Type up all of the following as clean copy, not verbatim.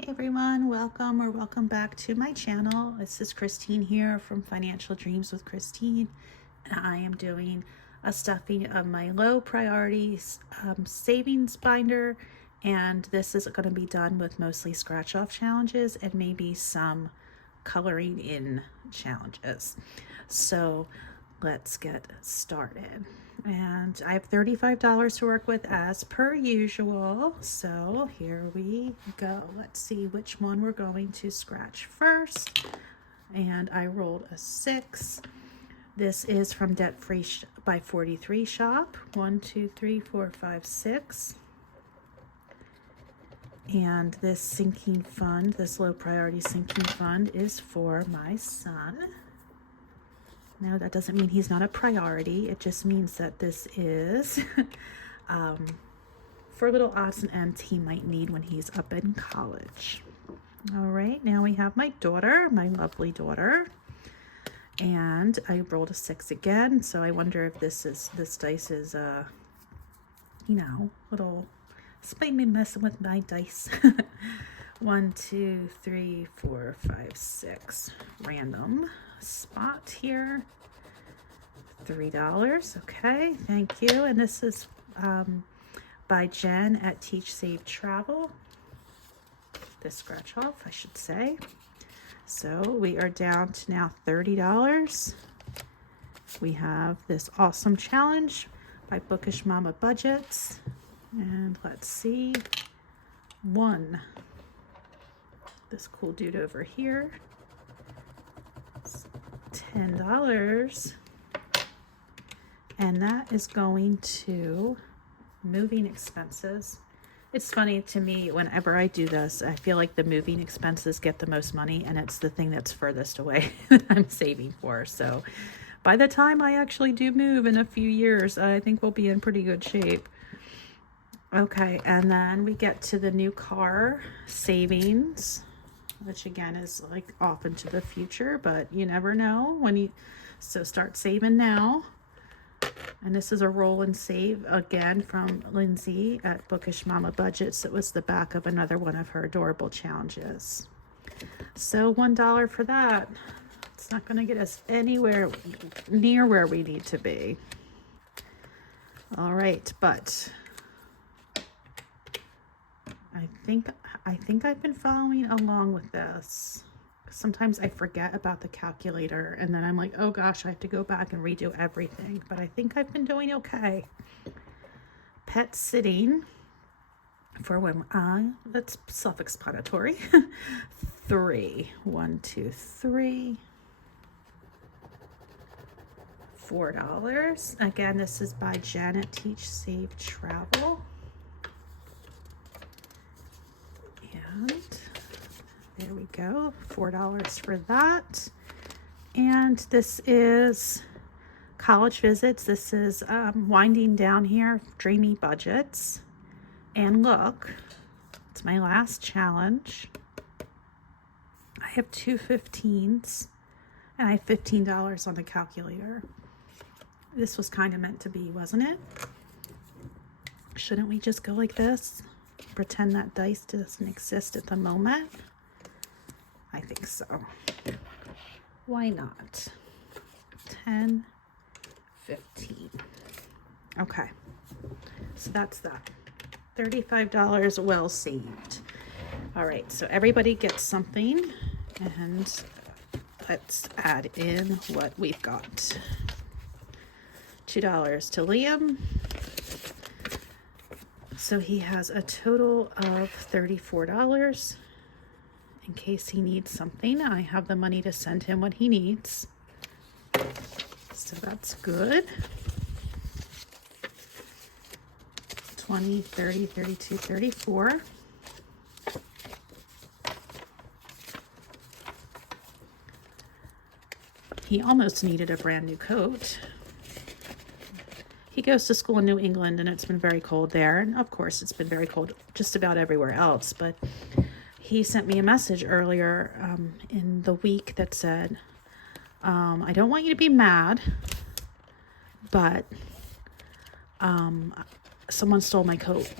Hey everyone, welcome back to my channel. This is Christine here from Financial Dreams with Christine, and I am doing a stuffing of my low priorities savings binder, and this is going to be done with mostly scratch off challenges and maybe some coloring in challenges. So let's get started. And I have $35 to work with as per usual. So here we go. Let's see which one we're going to scratch first. And I rolled a 6. This is from Debt Free by 43 Shop. 1, 2, 3, 4, 5, 6. And this sinking fund, this low priority sinking fund, is for my son. Now, that doesn't mean he's not a priority. It just means that this is for little odds and ends he might need when he's up in college. All right, now we have my daughter, my lovely daughter. And I rolled a 6 again, so I wonder if this dice is, little, it's me messing with my dice. 1, 2, 3, 4, 5, 6. Random spot here. $3. Okay, thank you. And this is by Jen at Teach Save Travel. The scratch off, I should say. So we are down to now $30. We have this awesome challenge by Bookish Mama Budgets. And let's see. 1. This cool dude over here. $10. And that is going to moving expenses. It's funny to me, whenever I do this, I feel like the moving expenses get the most money, and it's the thing that's furthest away that I'm saving for. So by the time I actually do move in a few years, I think we'll be in pretty good shape. Okay, and then we get to the new car savings, which again is like off into the future, but you never know when you, so start saving now. And this is a roll and save again from Lindsay at Bookish Mama Budgets. It was the back of another one of her adorable challenges. So $1 for that. It's not going to get us anywhere near where we need to be. All right, but I think I've been following along with this. Sometimes I forget about the calculator, and then I'm like, oh gosh, I have to go back and redo everything. But I think I've been doing okay. Pet sitting for when that's self-explanatory. 3. 1, 2, 3. $4. Again, this is by Janet Teach Save Travel. And there we go, $4 for that. And this is college visits. This is winding down here, Dreamy Budgets. And look, it's my last challenge. I have 2 15s, and I have $15 on the calculator. This was kind of meant to be, wasn't it? Shouldn't we just go like this? Pretend that dice doesn't exist at the moment? I think so. Why not? 10, 15. Okay, so that's that. $35 well saved. All right, so everybody gets something, and let's add in what we've got. $2 to Liam. So he has a total of $34. In case he needs something, I have the money to send him what he needs. So that's good. 20, 30, 32, 34. He almost needed a brand new coat. He goes to school in New England, and it's been very cold there. And of course, it's been very cold just about everywhere else. But he sent me a message earlier in the week that said, I don't want you to be mad, but someone stole my coat.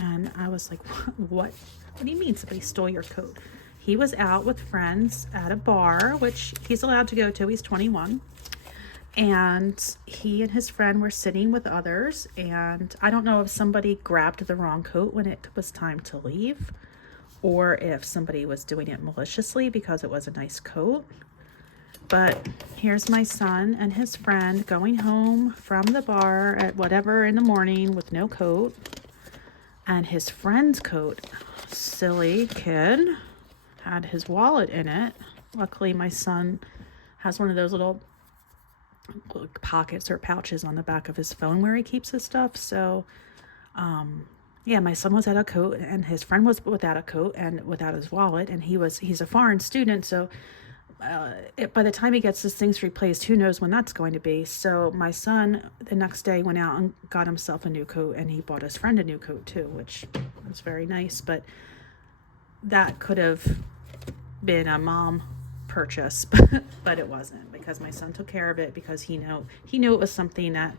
And I was like, what What do you mean somebody stole your coat? He was out with friends at a bar, which he's allowed to go to. He's 21. And he and his friend were sitting with others. And I don't know if somebody grabbed the wrong coat when it was time to leave, or if somebody was doing it maliciously because it was a nice coat. But here's my son and his friend going home from the bar at whatever in the morning with no coat. And his friend's coat, silly kid, had his wallet in it. Luckily, my son has one of those little pockets or pouches on the back of his phone where he keeps his stuff. So, yeah, my son was without a coat, and his friend was without a coat and without his wallet. And he's a foreign student, so by the time he gets his things replaced, who knows when that's going to be. So my son the next day went out and got himself a new coat, and he bought his friend a new coat too, which was very nice. But that could have been a mom purchase, but it wasn't, because my son took care of it, because he knew it was something that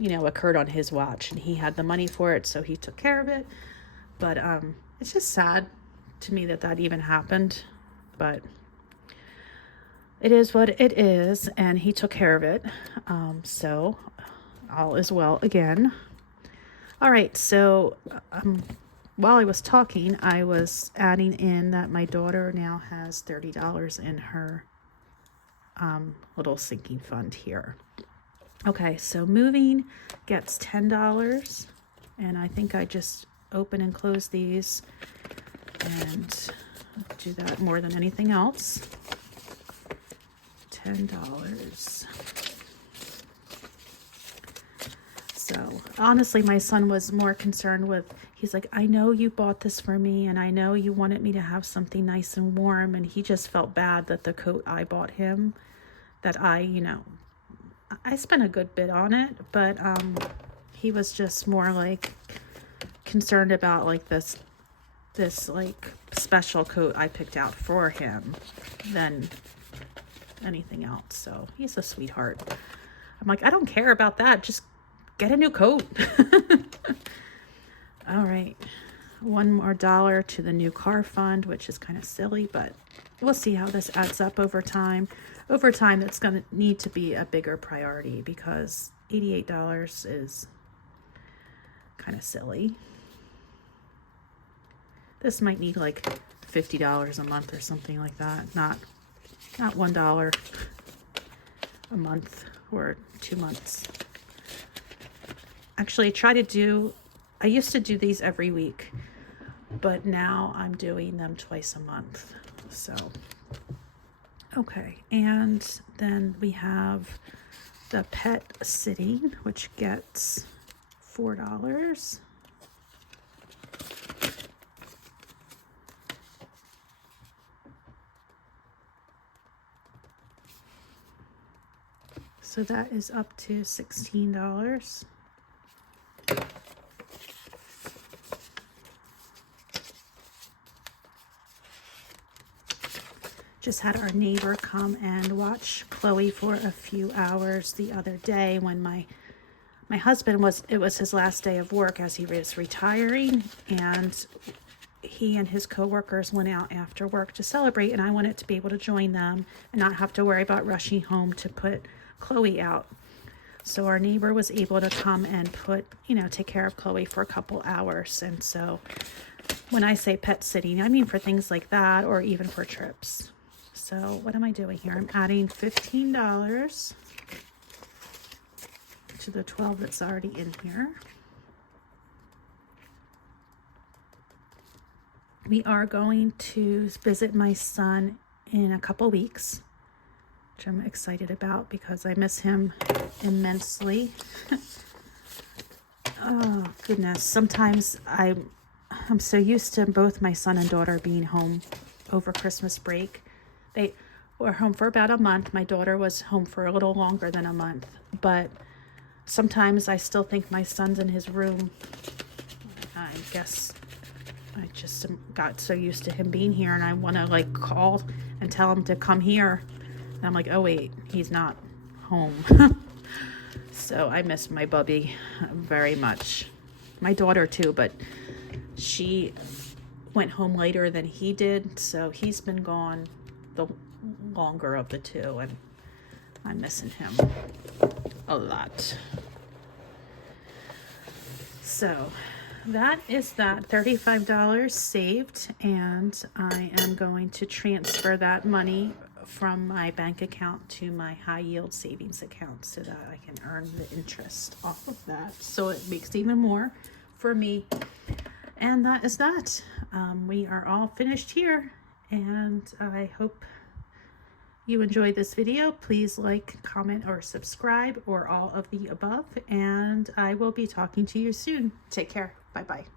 occurred on his watch, and he had the money for it, so he took care of it. But it's just sad to me that even happened. But it is what it is, and he took care of it. So all is well again. All right, so while I was talking, I was adding in that my daughter now has $30 in her little sinking fund here. Okay, so moving gets $10, and I think I just open and close these and do that more than anything else. $10. So honestly, my son was more concerned with, he's like, I know you bought this for me, and I know you wanted me to have something nice and warm, and he just felt bad that the coat I bought him, that I spent a good bit on it, but he was just more like concerned about like this like special coat I picked out for him than anything else. So he's a sweetheart. I'm like, I don't care about that, just get a new coat. All right, one more dollar to the new car fund, which is kind of silly, but we'll see how this adds up over time. Over time, it's going to need to be a bigger priority, because $88 is kind of silly. This might need like $50 a month or something like that. Not $1 a month or 2 months. Actually, I used to do these every week, but now I'm doing them twice a month. So, okay. And then we have the pet sitting, which gets $4. So that is up to $16. Just had our neighbor come and watch Chloe for a few hours the other day when my husband it was his last day of work as he was retiring, and he and his coworkers went out after work to celebrate, and I wanted to be able to join them and not have to worry about rushing home to put Chloe out. So our neighbor was able to come and take care of Chloe for a couple hours. And so when I say pet sitting, I mean for things like that, or even for trips. So what am I doing here? I'm adding $15 to the 12 that's already in here. We are going to visit my son in a couple weeks, which I'm excited about because I miss him immensely. Oh, goodness. Sometimes I'm so used to both my son and daughter being home over Christmas break. They were home for about a month. My daughter was home for a little longer than a month. But sometimes I still think my son's in his room. I guess I just got so used to him being here, and I want to like call and tell him to come here. And I'm like, oh wait, he's not home. So I miss my bubby very much. My daughter too, but she went home later than he did, so he's been gone the longer of the two, and I'm missing him a lot. So that is that $35 saved, and I am going to transfer that money from my bank account to my high yield savings account so that I can earn the interest off of that, so it makes even more for me. And that is that. We are all finished here, and I hope you enjoyed this video. Please like, comment, or subscribe, or all of the above, and I will be talking to you soon. Take care. Bye-bye.